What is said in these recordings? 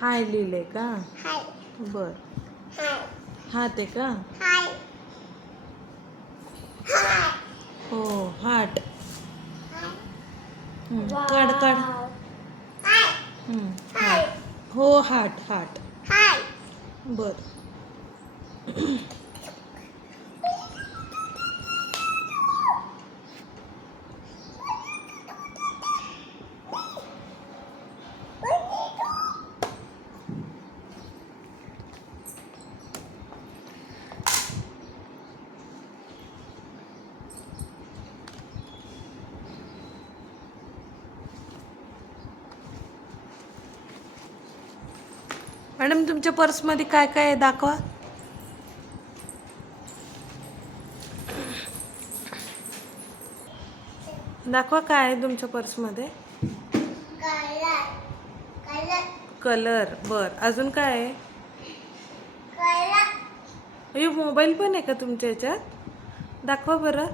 हाय लिहिले का? हाय बर. हाय हात आहे का? हाय हाय हो हार्ट. वाव. काढ काढ. हाय हाय हार्ट. हो हार्ट हार्ट. हाय बर. मॅडम तुमच्या पर्समध्ये काय काय आहे दाखवा. दाखवा काय आहे तुमच्या पर्समध्ये. Colour colour colour. बर. अजून काय आहे? कलर हे मोबाईल पण आहे का तुमच्या ह्याच्यात? दाखवा बरं.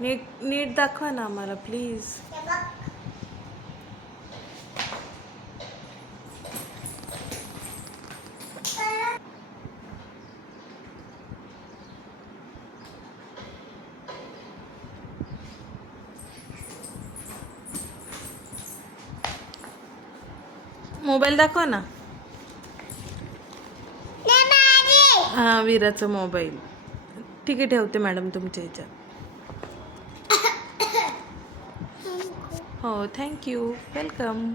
नीट नीट दाखवा ना आम्हाला प्लीज. मोबाईल दाखवा ना. हां वीराचा मोबाईल. ठीक आहे ठेवते मॅडम तुमच्या ह्याच्यात. हो थँक्यू वेलकम.